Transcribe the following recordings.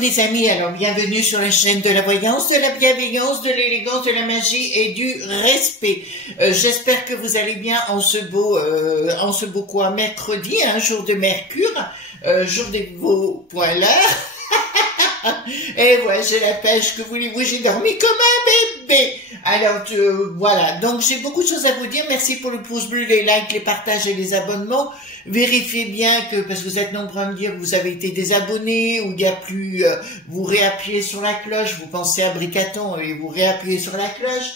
les amis, alors bienvenue sur la chaîne de la voyance, de la bienveillance, de l'élégance, de la magie et du respect. J'espère que vous allez bien en ce beau quoi, mercredi, jour de Mercure, jour des veaux poileurs. Et ouais, j'ai la pêche, que voulez-vous, j'ai dormi comme un bébé. Alors voilà, donc j'ai beaucoup de choses à vous dire. Merci pour le pouce bleu, les likes, les partages et les abonnements. Vérifiez bien que, parce que vous êtes nombreux à me dire que vous avez été désabonnés, ou il n'y a plus, vous réappuyez sur la cloche, vous pensez à Bricaton et vous réappuyez sur la cloche.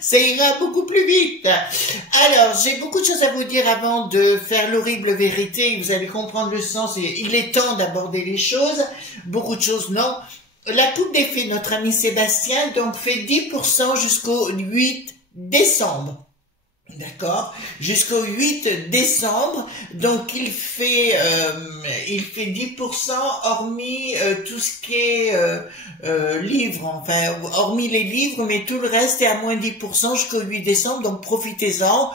Ça ira beaucoup plus vite. Alors, j'ai beaucoup de choses à vous dire avant de faire l'horrible vérité. Vous allez comprendre le sens et il est temps d'aborder les choses. Beaucoup de choses, non. La coupe des fées, notre ami Sébastien, donc fait 10% jusqu'au 8 décembre. D'accord, jusqu'au 8 décembre, donc il fait 10% hormis tout ce qui est livres, enfin hormis les livres, mais tout le reste est à moins 10% jusqu'au 8 décembre, donc profitez-en.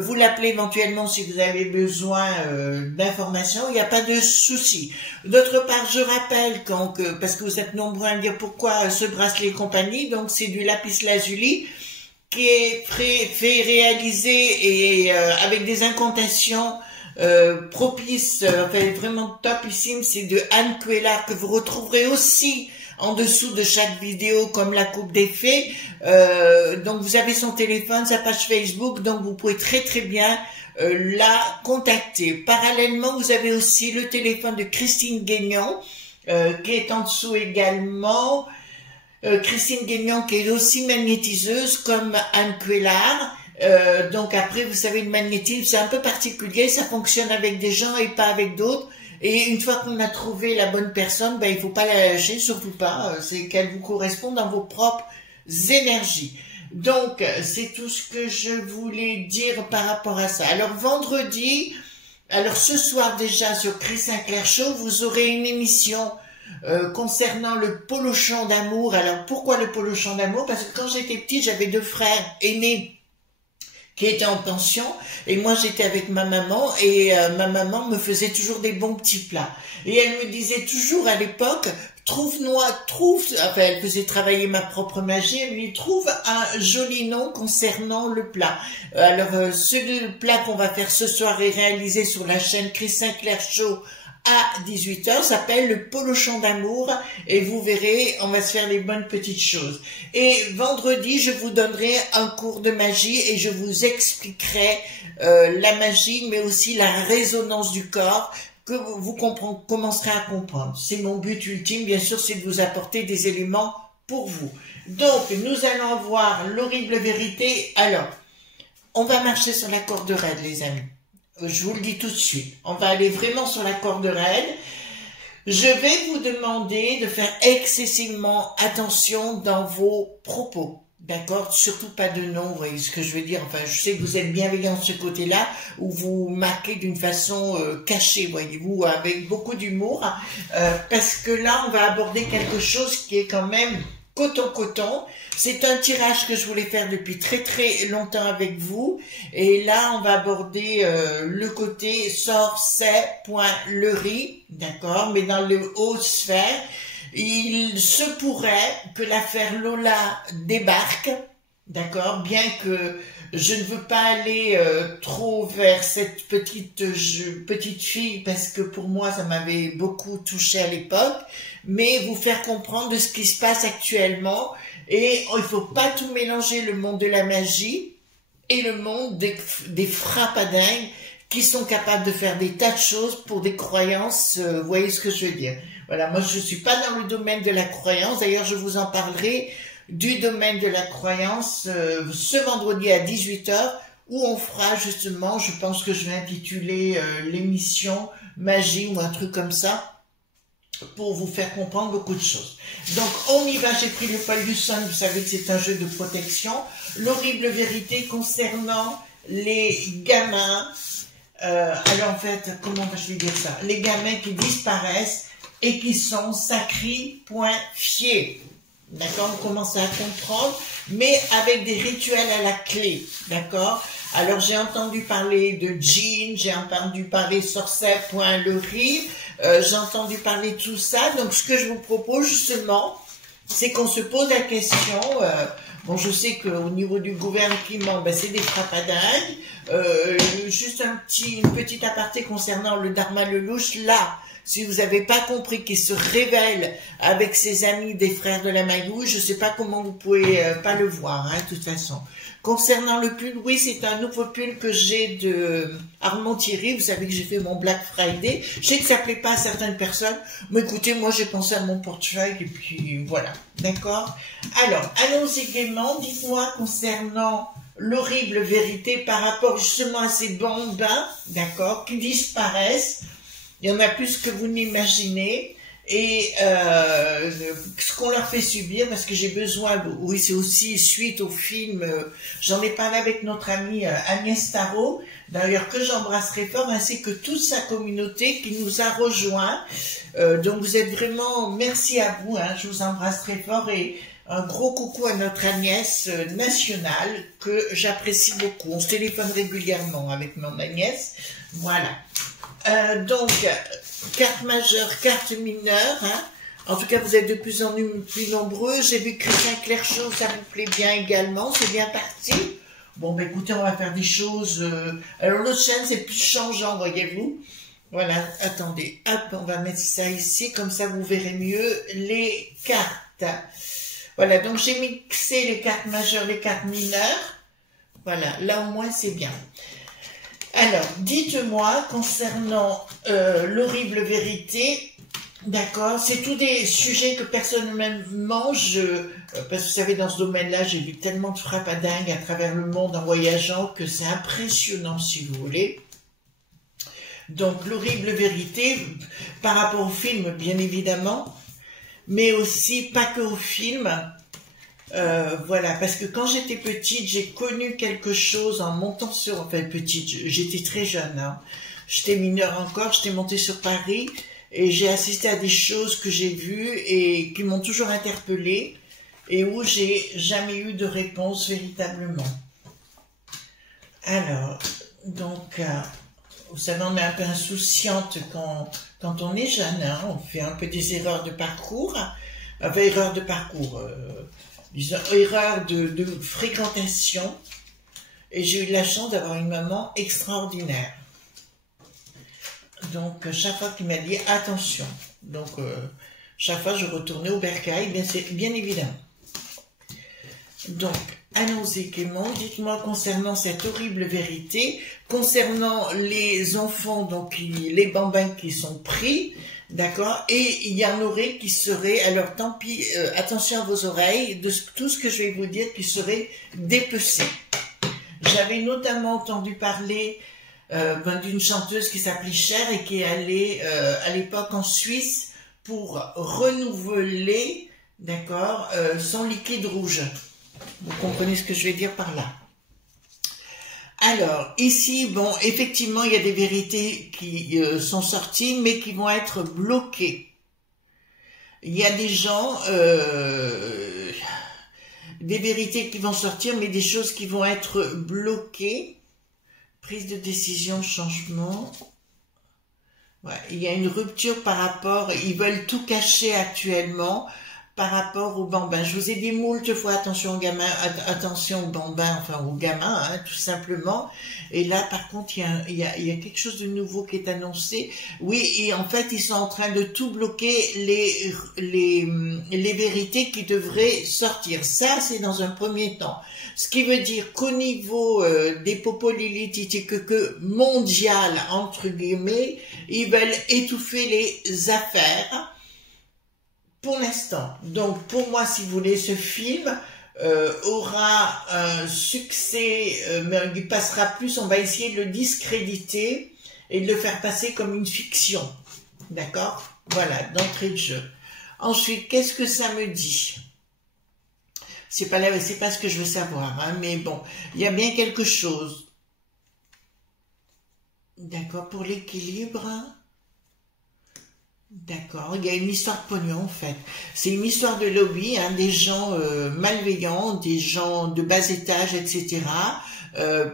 Vous l'appelez éventuellement si vous avez besoin d'informations, il n'y a pas de souci. D'autre part, je rappelle parce que vous êtes nombreux à me dire pourquoi ce bracelet et compagnie, donc c'est du lapis lazuli, qui est fait réaliser et avec des incantations propices, enfin vraiment topissime, c'est de Anne Cuéllar que vous retrouverez aussi en dessous de chaque vidéo comme la coupe des fées. Donc vous avez son téléphone, sa page Facebook, donc vous pouvez très bien la contacter. Parallèlement, vous avez aussi le téléphone de Christine Guignon qui est en dessous également. Christine Guignon qui est aussi magnétiseuse comme Anne Cuéllar. Donc après, vous savez, le magnétisme, c'est un peu particulier, ça fonctionne avec des gens et pas avec d'autres. Et une fois qu'on a trouvé la bonne personne, ben, il faut pas la lâcher, surtout pas, c'est qu'elle vous correspond dans vos propres énergies. Donc, c'est tout ce que je voulais dire par rapport à ça. Alors, vendredi, alors ce soir déjà sur Chris Sinclair Show, vous aurez une émission concernant le polochon d'amour. Alors pourquoi le polochon d'amour? Parce que quand j'étais petite, j'avais deux frères aînés qui étaient en pension et moi j'étais avec ma maman et ma maman me faisait toujours des bons petits plats et elle me disait toujours à l'époque, enfin elle faisait travailler ma propre magie, elle lui trouve un joli nom concernant le plat. Alors ce plat qu'on va faire ce soir est réalisé sur la chaîne Chris Sinclair Show à 18h, s'appelle le polochon d'amour et vous verrez, on va se faire les bonnes petites choses. Et vendredi, je vous donnerai un cours de magie et je vous expliquerai la magie, mais aussi la résonance du corps que vous commencerez à comprendre. C'est mon but ultime, bien sûr, c'est de vous apporter des éléments pour vous. Donc, nous allons voir l'horrible vérité. Alors, on va marcher sur la corde raide, les amis. Je vous le dis tout de suite, on va aller vraiment sur la corde raide. Je vais vous demander de faire excessivement attention dans vos propos, d'accord? Surtout pas de nom, vous voyez ce que je veux dire? Enfin, je sais que vous êtes bienveillant de ce côté-là, où vous marquez d'une façon cachée, voyez-vous, avec beaucoup d'humour, parce que là, on va aborder quelque chose qui est quand même coton. C'est un tirage que je voulais faire depuis très longtemps avec vous. Et là, on va aborder le côté sorcier.lerie, d'accord? Mais dans le haut sphère, il se pourrait que l'affaire Lola débarque, d'accord? Bien que je ne veux pas aller trop vers cette petite fille parce que pour moi, ça m'avait beaucoup touché à l'époque, mais vous faire comprendre de ce qui se passe actuellement. Et il faut pas tout mélanger, le monde de la magie et le monde des frappadingues qui sont capables de faire des tas de choses pour des croyances, vous voyez ce que je veux dire. Voilà, moi je suis pas dans le domaine de la croyance, d'ailleurs je vous en parlerai du domaine de la croyance ce vendredi à 18h où on fera justement, je pense que je vais intituler l'émission Magie ou un truc comme ça, pour vous faire comprendre beaucoup de choses. Donc on y va, j'ai pris le poil du sang, vous savez que c'est un jeu de protection. L'horrible vérité concernant les gamins, alors en fait, comment je vais dire ça? Les gamins qui disparaissent et qui sont sacrifiés. D'accord, on commence à comprendre, mais avec des rituels à la clé, d'accord? Alors j'ai entendu parler de Jean, j'ai entendu parler sorcier.lerie, j'ai entendu parler de tout ça. Donc, ce que je vous propose justement, c'est qu'on se pose la question. Bon, je sais qu'au niveau du gouvernement, ben, c'est des frappadingues. Juste une petite aparté concernant le Dharma Lelouch. Là, si vous n'avez pas compris qu'il se révèle avec ses amis des frères de la Magouille, je ne sais pas comment vous pouvez pas le voir, hein, de toute façon. Concernant le pull, oui, c'est un nouveau pull que j'ai de Armand Thierry. Vous savez que j'ai fait mon Black Friday. Je sais que ça ne plaît pas à certaines personnes, mais écoutez, moi j'ai pensé à mon portefeuille et puis voilà, d'accord. Alors, allons-y gaiement. Dites-moi concernant l'horrible vérité par rapport justement à ces bambins, d'accord, qui disparaissent. Il y en a plus que vous n'imaginez. Et ce qu'on leur fait subir, parce que j'ai besoin, oui, c'est aussi suite au film, j'en ai parlé avec notre amie Agnès Tarot, d'ailleurs que j'embrasserai fort, ainsi que toute sa communauté qui nous a rejoints. Donc vous êtes vraiment, merci à vous, hein, je vous embrasse très fort et un gros coucou à notre Agnès nationale que j'apprécie beaucoup. On se téléphone régulièrement avec mon Agnès, voilà. Donc, carte majeure, carte mineure, hein. En tout cas, vous êtes de plus en plus nombreux. J'ai vu Christian Clerchot, ça vous plaît bien également, c'est bien parti. Bon, ben écoutez, on va faire des choses... Alors, l'autre chaîne, c'est plus changeant, voyez-vous. Voilà, attendez, hop, on va mettre ça ici, comme ça vous verrez mieux les cartes. Voilà, donc j'ai mixé les cartes majeures, les cartes mineures. Voilà, là au moins c'est bien. Alors, dites-moi, concernant l'horrible vérité, d'accord, c'est tous des sujets que personnellement, parce que vous savez, dans ce domaine-là, j'ai vu tellement de frappadingues à travers le monde en voyageant que c'est impressionnant, si vous voulez. Donc, l'horrible vérité, par rapport au film, bien évidemment, mais aussi pas que au film. Voilà, parce que quand j'étais petite, j'ai connu quelque chose en montant sur... Enfin, petite, j'étais très jeune, hein. J'étais mineure encore, j'étais montée sur Paris et j'ai assisté à des choses que j'ai vues et qui m'ont toujours interpellée et où j'ai jamais eu de réponse véritablement. Alors, donc, vous savez, on est un peu insouciante quand on est jeune, hein. On fait un peu des erreurs de parcours, enfin, erreurs de parcours... disons, erreur de fréquentation, et j'ai eu la chance d'avoir une maman extraordinaire. Donc, chaque fois qu'il m'a dit « attention », donc chaque fois je retournais au bercail, bien évidemment. Donc, allons-y Clément, dites-moi concernant cette horrible vérité, concernant les enfants, donc les bambins qui sont pris, d'accord, et il y en aurait qui seraient, alors tant pis, attention à vos oreilles, de tout ce que je vais vous dire, qui seraient dépecés. J'avais notamment entendu parler d'une chanteuse qui s'appelait Cher et qui est allée à l'époque en Suisse pour renouveler, d'accord, son liquide rouge. Vous comprenez ce que je vais dire par là. Alors, ici, bon, effectivement, il y a des vérités qui sont sorties, mais qui vont être bloquées. Il y a des gens, des vérités qui vont sortir, mais des choses qui vont être bloquées. Prise de décision, changement. Ouais, il y a une rupture par rapport, ils veulent tout cacher actuellement. Par rapport aux bambins, je vous ai dit moult fois attention aux gamins, attention aux bambins, enfin aux gamins, hein, tout simplement. Et là, par contre, il y a quelque chose de nouveau qui est annoncé. Oui, et en fait, ils sont en train de tout bloquer les vérités qui devraient sortir. Ça, c'est dans un premier temps. Ce qui veut dire qu'au niveau des popolilitiques mondial, entre guillemets, ils veulent étouffer les affaires. Pour l'instant. Donc, pour moi, si vous voulez, ce film aura un succès, mais il passera plus, on va essayer de le discréditer et de le faire passer comme une fiction. D'accord? Voilà, d'entrée de jeu. Ensuite, qu'est-ce que ça me dit? C'est pas ce que je veux savoir, hein, mais bon, il y a bien quelque chose. D'accord, pour l'équilibre... D'accord, il y a une histoire de pognon en fait. C'est une histoire de lobby, hein, des gens malveillants, des gens de bas étage, etc.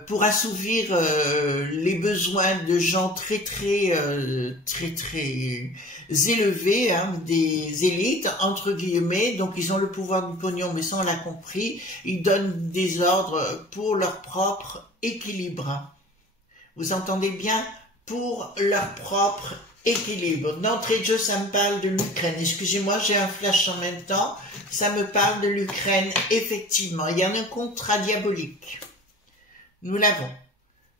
pour assouvir les besoins de gens très élevés, hein, des élites entre guillemets. Donc ils ont le pouvoir du pognon, mais ça on l'a compris. Ils donnent des ordres pour leur propre équilibre. Vous entendez bien? Pour leur propre équilibre. D'entrée de jeu, ça me parle de l'Ukraine. Excusez-moi, j'ai un flash en même temps. Ça me parle de l'Ukraine, effectivement. Il y a un contrat diabolique. Nous l'avons.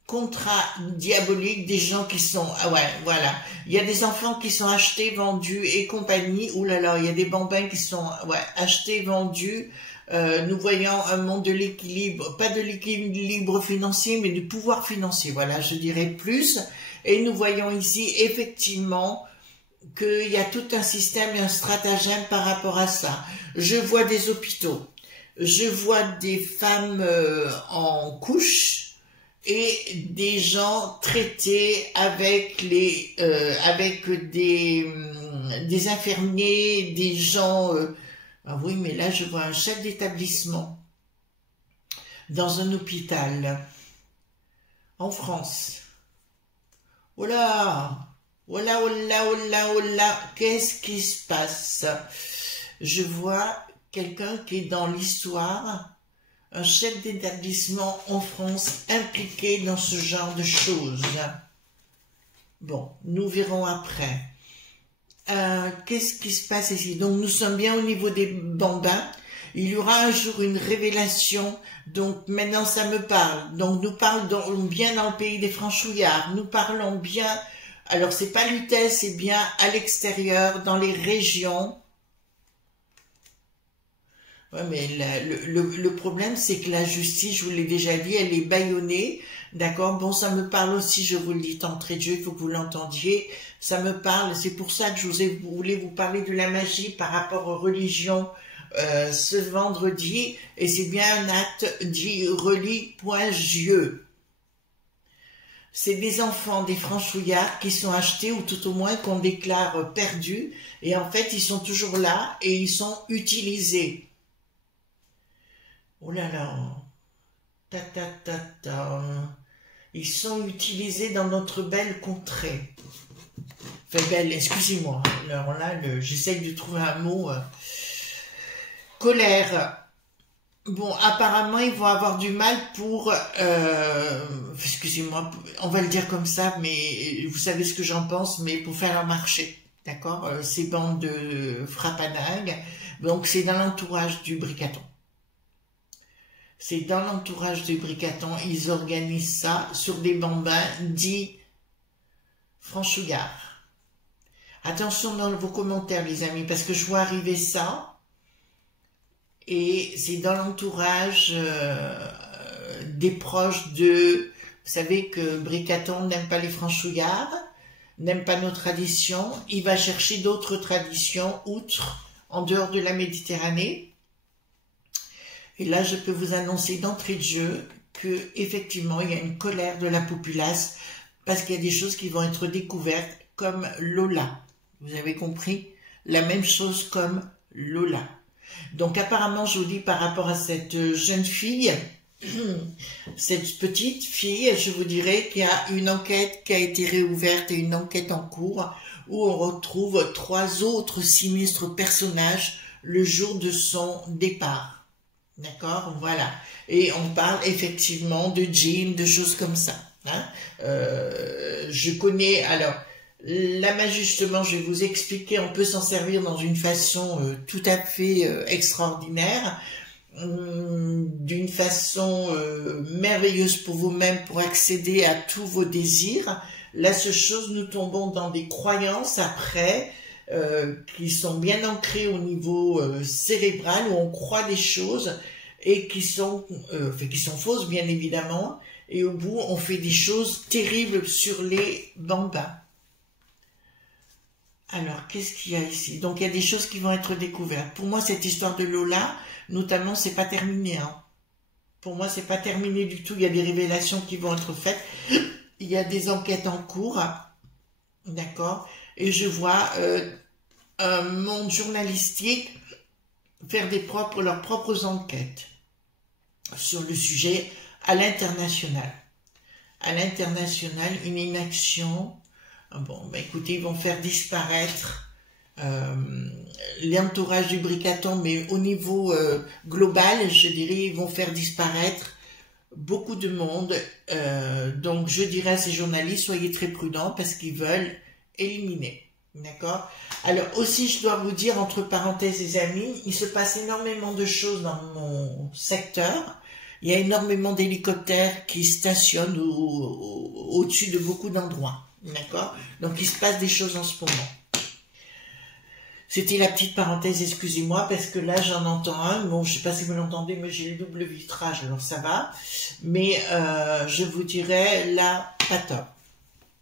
Contrat diabolique des gens qui sont... Ah ouais, voilà. Il y a des enfants qui sont achetés, vendus et compagnie. Ouh là là, il y a des bambins qui sont achetés, vendus. Nous voyons un monde de l'équilibre, pas de l'équilibre financier, mais du pouvoir financier. Voilà, je dirais plus. Et nous voyons ici, effectivement, qu'il y a tout un système et un stratagème par rapport à ça. Je vois des hôpitaux. Je vois des femmes en couche et des gens traités avec avec des infirmiers, des gens. Ah oui, mais là je vois un chef d'établissement dans un hôpital en France. Oh là, oh là, oh là, oh là, oh là, qu'est-ce qui se passe? Je vois quelqu'un qui est dans l'histoire, un chef d'établissement en France impliqué dans ce genre de choses. Bon, nous verrons après. Qu'est-ce qui se passe ici? Donc nous sommes bien au niveau des bambins. Il y aura un jour une révélation. Donc maintenant ça me parle. Donc nous parlons bien dans le pays des franchouillards. Nous parlons bien. Alors c'est pas Lutèce, c'est bien à l'extérieur, dans les régions. Ouais, mais le problème, c'est que la justice, je vous l'ai déjà dit, elle est bâillonnée, d'accord? Bon, ça me parle aussi, je vous le dis d'entrée de jeu, il faut que vous l'entendiez, ça me parle, c'est pour ça que je voulais vous parler de la magie par rapport aux religions ce vendredi, et c'est bien un acte dit relis.jeux. C'est des enfants, des franchouillards qui sont achetés, ou tout au moins qu'on déclare perdus, et en fait, ils sont toujours là, et ils sont utilisés. Oh là là, ta ta ta ta, ils sont utilisés dans notre belle contrée. Enfin belle, excusez-moi, alors là, j'essaye de trouver un mot. Colère. Bon, apparemment, ils vont avoir du mal pour, excusez-moi, on va le dire comme ça, mais vous savez ce que j'en pense, mais pour faire leur marché, d'accord? Ces bandes de frappanag, donc c'est dans l'entourage du Bricaton. C'est dans l'entourage du Bricaton, ils organisent ça sur des bambins dits franchouillards. Attention dans vos commentaires, les amis, parce que je vois arriver ça, et c'est dans l'entourage des proches de... Vous savez que Bricaton n'aime pas les franchouillards, n'aime pas nos traditions, il va chercher d'autres traditions, outre, en dehors de la Méditerranée. Et là, je peux vous annoncer d'entrée de jeu que effectivement, il y a une colère de la populace parce qu'il y a des choses qui vont être découvertes comme Lola. Vous avez compris? La même chose comme Lola. Donc apparemment, je vous dis par rapport à cette jeune fille, cette petite fille, je vous dirais qu'il y a une enquête qui a été réouverte et une enquête en cours où on retrouve 3 autres sinistres personnages le jour de son départ. D'accord, voilà. Et on parle effectivement de djinns, de choses comme ça. Hein. Je connais, alors, la magie justement, je vais vous expliquer, on peut s'en servir dans une façon tout à fait extraordinaire, d'une façon merveilleuse pour vous-même, pour accéder à tous vos désirs. La seule chose, nous tombons dans des croyances après, qui sont bien ancrées au niveau cérébral, où on croit des choses et qui sont fausses bien évidemment, et au bout on fait des choses terribles sur les bambins. Alors qu'est-ce qu'il y a ici? Donc il y a des choses qui vont être découvertes. Pour moi cette histoire de Lola, notamment, c'est pas terminé. Hein. Pour moi c'est pas terminé du tout, il y a des révélations qui vont être faites, il y a des enquêtes en cours, d'accord, et je vois un monde journalistique faire leurs propres enquêtes sur le sujet À l'international. À l'international, une inaction. Bon, bah écoutez, ils vont faire disparaître l'entourage du Bricaton, mais au niveau global, je dirais, ils vont faire disparaître beaucoup de monde. Donc, je dirais à ces journalistes, soyez très prudents parce qu'ils veulent éliminer. D'accord? Alors, aussi, je dois vous dire, entre parenthèses, les amis, il se passe énormément de choses dans mon secteur. Il y a énormément d'hélicoptères qui stationnent au-dessus de beaucoup d'endroits. D'accord? Donc, il se passe des choses en ce moment. C'était la petite parenthèse, excusez-moi, parce que là, j'en entends un. Bon, je sais pas si vous l'entendez, mais j'ai le double vitrage, alors ça va. Mais je vous dirais, là, pas top.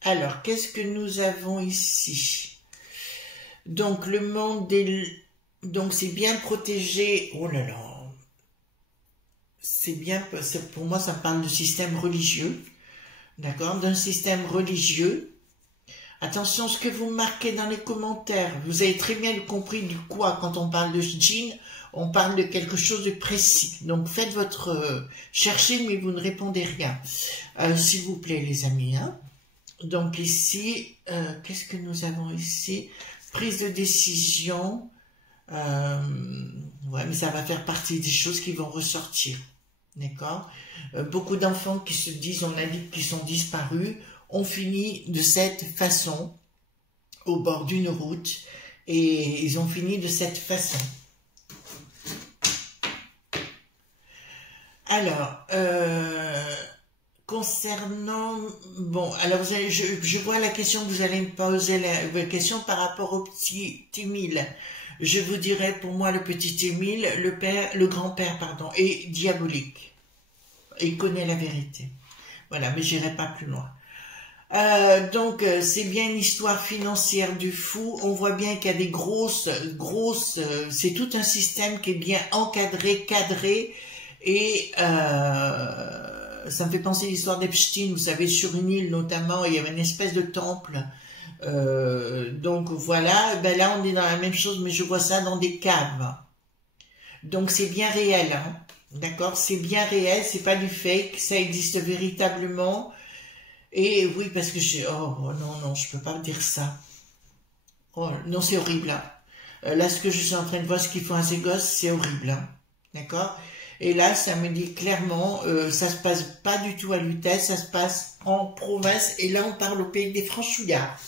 Alors, qu'est-ce que nous avons ici? Donc, le monde des... Donc, c'est bien protégé. Oh là là. C'est bien... Pour moi, ça me parle de système religieux. D'accord? D'un système religieux. Attention, ce que vous marquez dans les commentaires, vous avez très bien compris du quoi, quand on parle de djinn, on parle de quelque chose de précis. Donc faites votre... cherchez, mais vous ne répondez rien. S'il vous plaît, les amis. Hein. Donc ici, qu'est-ce que nous avons ici? Prise de décision. Ouais, mais ça va faire partie des choses qui vont ressortir. D'accord? Beaucoup d'enfants qui se disent, on a dit qu'ils sont disparus, on finit de cette façon, au bord d'une route, et ils ont fini de cette façon. Alors, concernant... Bon, alors je vois la question que vous allez me poser, la question par rapport au petit Émile. Je vous dirais, pour moi, le petit Émile, le grand-père, pardon, est diabolique. Il connaît la vérité. Voilà, mais j'irai pas plus loin. Donc c'est bien une histoire financière du fou. On voit bien qu'il y a des grosses, c'est tout un système qui est bien encadré, cadré, et ça me fait penser à l'histoire d'Epstein. Vous savez, sur une île notamment, il y avait une espèce de temple. Donc voilà, ben là on est dans la même chose, mais je vois ça dans des caves. Donc c'est bien réel, hein. D'accord, c'est bien réel, c'est pas du fake, ça existe véritablement. Et oui, parce que oh non, je peux pas dire ça. Oh, non, c'est horrible, là. Là, ce que je suis en train de voir, ce qu'ils font à ces gosses, c'est horrible, hein. D'accord? Et là, ça me dit clairement, ça se passe pas du tout à Lutèce, ça se passe en province, et là, on parle au pays des Franchouillards.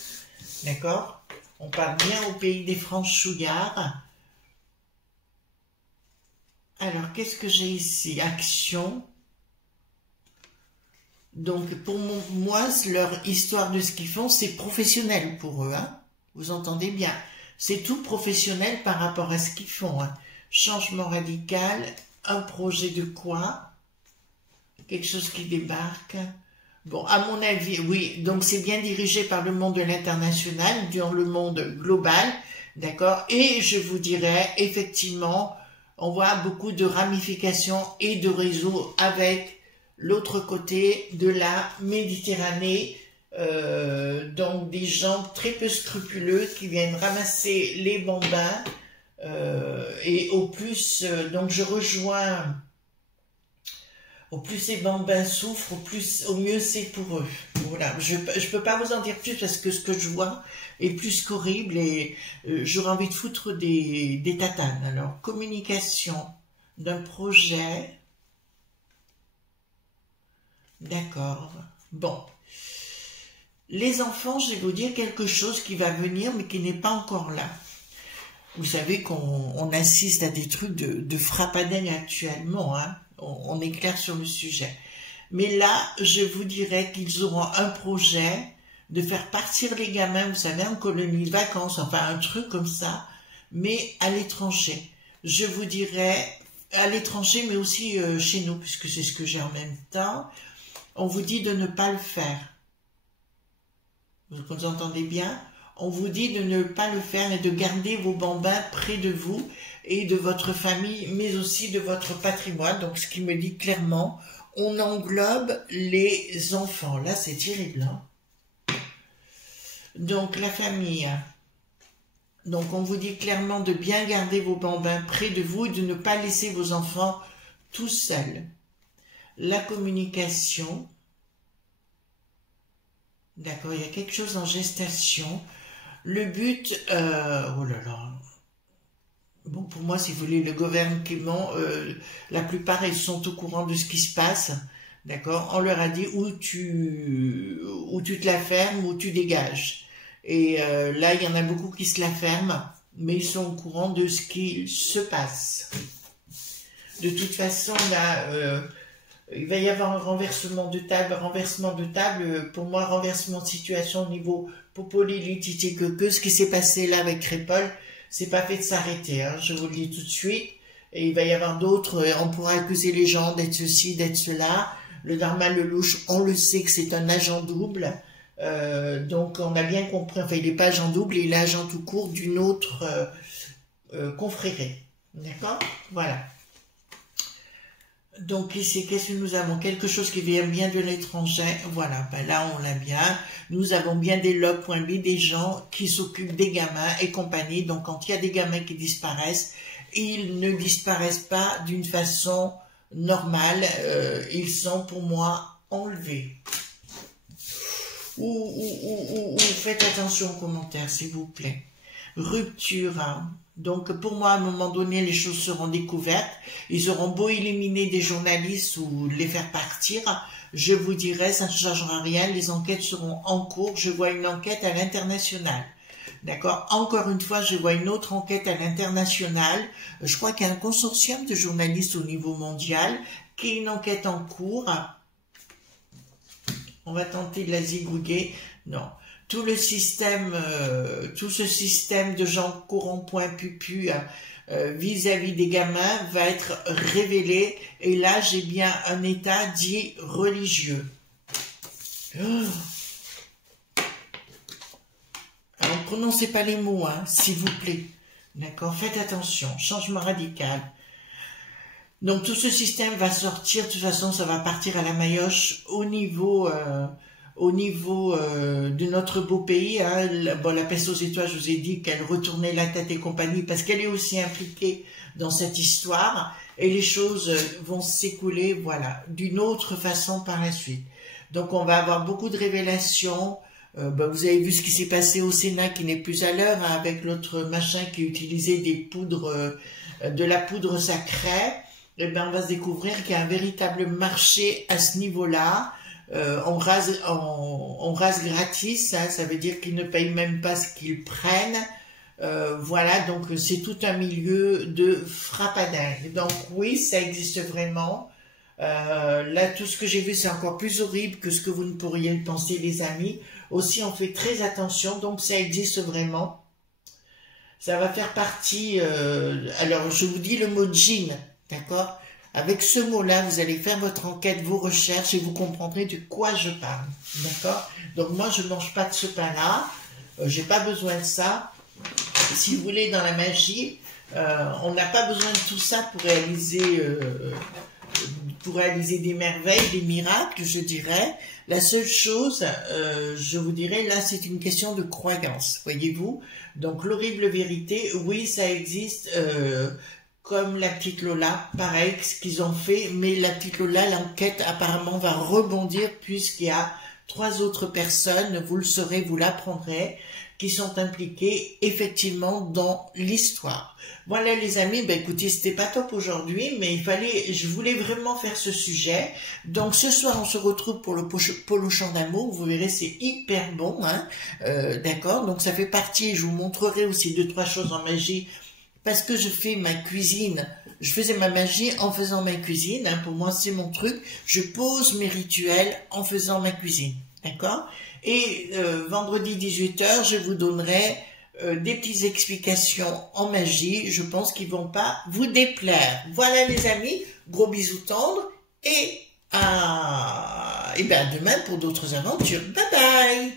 D'accord? On parle bien au pays des Franchouillards. Alors, qu'est-ce que j'ai ici? Action. Donc, pour moi, leur histoire de ce qu'ils font, c'est professionnel pour eux. Hein, vous entendez bien. C'est tout professionnel par rapport à ce qu'ils font. Hein. Changement radical, un projet de quoi? Quelque chose qui débarque. Bon, à mon avis, oui. Donc, c'est bien dirigé par le monde de l'international, dans le monde global. D'accord? Et je vous dirais, effectivement, on voit beaucoup de ramifications et de réseaux avec l'autre côté de la Méditerranée, donc des gens très peu scrupuleux qui viennent ramasser les bambins, et au plus, donc je rejoins, au plus ces bambins souffrent, au mieux c'est pour eux. Voilà, je peux pas vous en dire plus parce que ce que je vois est plus qu'horrible et j'aurais envie de foutre des tatanes. Alors, communication d'un projet... D'accord. Bon. Les enfants, je vais vous dire quelque chose qui va venir, mais qui n'est pas encore là. Vous savez qu'on assiste à des trucs de frappadingue actuellement. Hein. On est clair sur le sujet. Mais là, je vous dirais qu'ils auront un projet de faire partir les gamins, vous savez, en colonie de vacances, enfin un truc comme ça, mais à l'étranger. Je vous dirais à l'étranger, mais aussi chez nous, puisque c'est ce que j'ai en même temps. On vous dit de ne pas le faire. Vous entendez bien? On vous dit de ne pas le faire et de garder vos bambins près de vous et de votre famille, mais aussi de votre patrimoine. Donc, ce qui me dit clairement, on englobe les enfants. Là, c'est terrible. Hein? Donc, la famille. Donc, on vous dit clairement de bien garder vos bambins près de vous et de ne pas laisser vos enfants tout seuls. la communication. D'accord, il y a quelque chose en gestation. Le but, oh là là, bon, pour moi, si vous voulez, le gouvernement, la plupart, ils sont au courant de ce qui se passe. D'accord, on leur a dit où tu te la fermes, où tu dégages. Et là, il y en a beaucoup qui se la ferment, mais ils sont au courant de ce qui se passe. De toute façon, là, il va y avoir un renversement de table. Renversement de table, pour moi, renversement de situation au niveau Popoli, Lititi, que ce qui s'est passé là avec Crépol, c'est pas fait de s'arrêter, hein, je vous le dis tout de suite. Et il va y avoir d'autres, on pourra accuser les gens d'être ceci, d'être cela. Le Dharma Lelouch, on le sait que c'est un agent double. Donc on a bien compris, enfin il n'est pas agent double, il est agent tout court d'une autre confrérie. D'accord? Voilà. Donc ici, qu'est-ce que nous avons? Quelque chose qui vient bien de l'étranger. Voilà, ben là on l'a bien. Nous avons bien des logs.b, des gens qui s'occupent des gamins et compagnie. Donc quand il y a des gamins qui disparaissent, ils ne disparaissent pas d'une façon normale. Ils sont pour moi enlevés. Ou faites attention aux commentaires, s'il vous plaît. Rupture, hein. Donc pour moi, à un moment donné, les choses seront découvertes. Ils auront beau éliminer des journalistes ou les faire partir, je vous dirai, ça ne changera rien. Les enquêtes seront en cours. Je vois une enquête à l'international. D'accord. Encore une fois, je vois une autre enquête à l'international. Je crois qu'il y a un consortium de journalistes au niveau mondial qui est une enquête en cours. On va tenter de la zigouiller. Non. Tout le système, tout ce système de gens corrompus, pupu, vis-à-vis des gamins va être révélé. Et là, j'ai bien un état dit religieux. Oh. Alors, ne prononcez pas les mots, hein, s'il vous plaît. D'accord, faites attention. Changement radical. Donc, tout ce système va sortir. De toute façon, ça va partir à la maillotche au niveau de notre beau pays. Hein. La peste aux étoiles, je vous ai dit qu'elle retournait la tête et compagnie parce qu'elle est aussi impliquée dans cette histoire et les choses vont s'écouler, voilà, d'une autre façon par la suite. Donc on va avoir beaucoup de révélations. Vous avez vu ce qui s'est passé au Sénat qui n'est plus à l'heure, hein, avec l'autre machin qui utilisait des poudres, de la poudre sacrée. Et on va se découvrir qu'il y a un véritable marché à ce niveau-là. On rase gratis, hein, ça veut dire qu'ils ne payent même pas ce qu'ils prennent. Voilà, donc c'est tout un milieu de frappadingue. Donc oui, ça existe vraiment. Là, tout ce que j'ai vu, c'est encore plus horrible que ce que vous ne pourriez le penser, les amis. Aussi, on fait très attention, donc ça existe vraiment. Ça va faire partie... alors, je vous dis le mot djinn, d'accord? Avec ce mot-là, vous allez faire votre enquête, vos recherches, et vous comprendrez de quoi je parle, d'accord? Donc moi, je ne mange pas de ce pain-là, j'ai pas besoin de ça. Si vous voulez, dans la magie, on n'a pas besoin de tout ça pour réaliser des merveilles, des miracles, je dirais. La seule chose, je vous dirais, là, c'est une question de croyance, voyez-vous? Donc, l'horrible vérité, oui, ça existe, comme la petite Lola, pareil, ce qu'ils ont fait, mais la petite Lola, l'enquête apparemment va rebondir puisqu'il y a 3 autres personnes, vous le saurez, vous l'apprendrez, qui sont impliquées effectivement dans l'histoire. Voilà les amis, écoutez, c'était pas top aujourd'hui, mais je voulais vraiment faire ce sujet. Donc ce soir, on se retrouve pour le polo champ d'amour, vous verrez, c'est hyper bon, hein, d'accord, donc ça fait partie, je vous montrerai aussi 2-3 choses en magie, parce que je fais ma cuisine, je faisais ma magie en faisant ma cuisine, hein, pour moi c'est mon truc, je pose mes rituels en faisant ma cuisine, d'accord? Et vendredi 18h, je vous donnerai des petites explications en magie, je pense qu'ils vont pas vous déplaire. Voilà les amis, gros bisous tendres et à demain pour d'autres aventures. Bye bye!